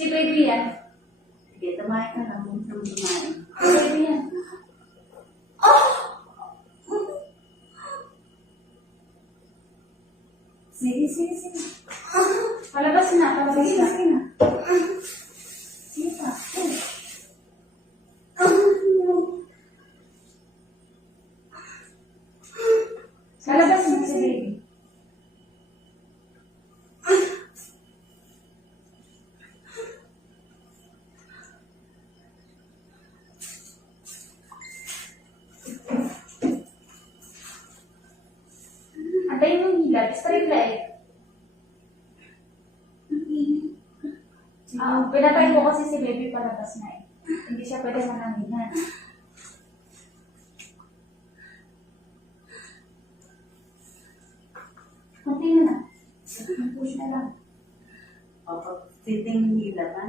Si baby yan. Sige, tumahin ka lang. Huwag kang tumahin. Si baby yan. Sige, sige, sige. Palabas na, palabas Sige na. na, sige na. Sige pa. Palabas na si baby. Antayin mo yung hila. Straight leg. Pinatay ko kasi si baby palabas na eh. Hindi siya pwede mananginan. Kunti na na. Push na lang. O, pag sitting hila ka.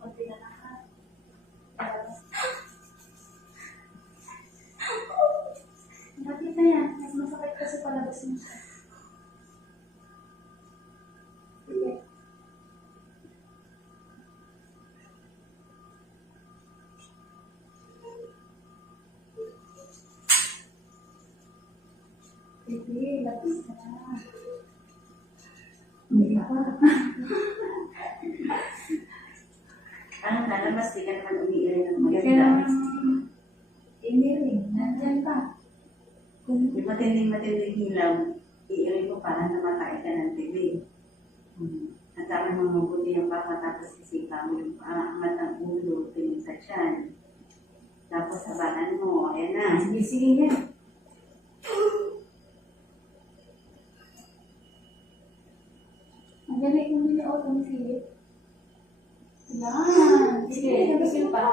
Kunti na lang ha. Bakit na yan? Mas masakit kasi palabas mo siya. Sige. Sige, lapis ka na. Hindi pa. Ano na, labas, di ka naman umiiray ng maganda. Hindi rin. Nandyan pa. Di matinding hilaw, iiray ko para namatay ka ng tibig. At dami mong mabuti yung baka, tapos isipa mo yung angat ng ulo, tingin sa tiyan. Tapos sabanan mo, ayan na. Sige, sige yan. Ang galing kong nila ng Philip. Yan. Sige, labas yun pa.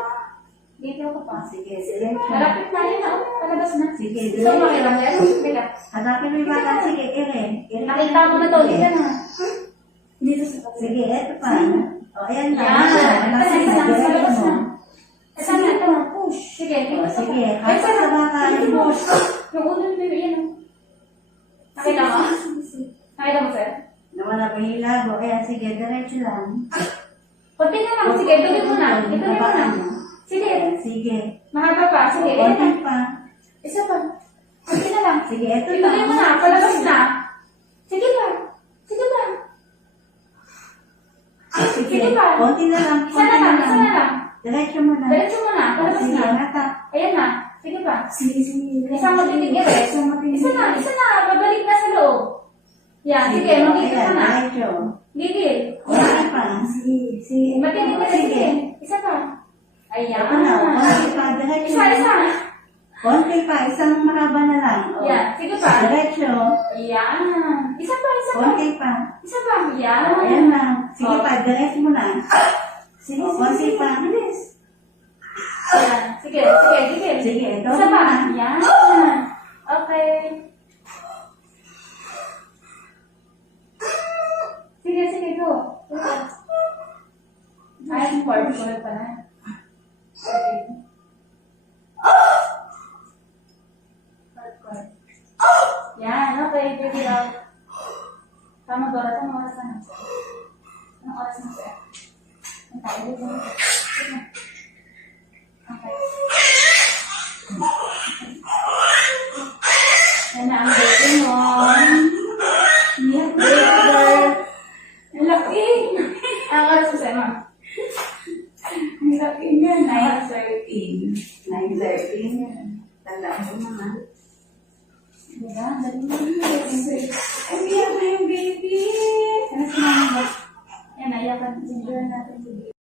Dito ka pa. Sige, sige. Malapit na yun na. Palabas na. Sige, Gusto mo makita mo yan? Teka. hanapin mo yung baka, sige, ire. Nakita mo na to. Dito na. Dito sa kapatid. Sige, eto pa. O, ayan na. Yan. Nasa Palabas na. direct Palabas mo. na. Saan na ito? Push. Sige, dito O, sa sige, kapatid. kapag sa baka, Dito mo. push. Yung ulo ni baby, yan. Nakita mo? Nakita mo, sir? Nawala pa yung lago. Ayan, sige, diretso lang. Kunti na lang. Sige, tuloy mo na. Ituloy mo na. Sige. Sige. Mahaba pa. Sige, O, ito na. konti pa. Isa pa. Kunti na lang. Sige, eto Ituloy mo na. Palabas na. Sige pa. Sige pa. Sige, Sige pa. konti na lang. Isa na lang. Isa na lang. Diretso mo na. Diretso mo na. Palabas Sige, na. nata. Ayan na. Sige pa. Sige, sige. Isang matitig ere. Isang matitig. Isa na. Isa na. Babalik na sa loob. Yan. Sige. Magigil ka na. Diretso. Gigil. Konti pa. Sige, sige. Matitig na. Sige. Isa pa. Ayan. Ito na. Konti pa. Diretso. Isa. Isa. Konti pa. Isang mahaba na lang. O, Yan. Sige pa. diretso. Yan. Isa pa. Isa pa. Konti pa. Isa pa. Yan. O, ayan na. Sige O. pa. Diretso mo na. Sige, O, konti sige. pa. Bilis. Yan. Sige. Sige. Sige. Sige, ito Isa pa. na. Yan. Okay. Sige, sige, go. Ay, part ko pa na. Okay. Part. Yan, okay. Baby out. Tama, Dora. Tama oras na. Anong oras na, sir? Ang tayo dito. Okay. Yan na ang baby mo. Yan, baby. Ang laki. Ang oras mo sa'yo, ma'am. Ang laki niya. 9:13. 9:13. Tandaan mo naman. Diba? Dali mo.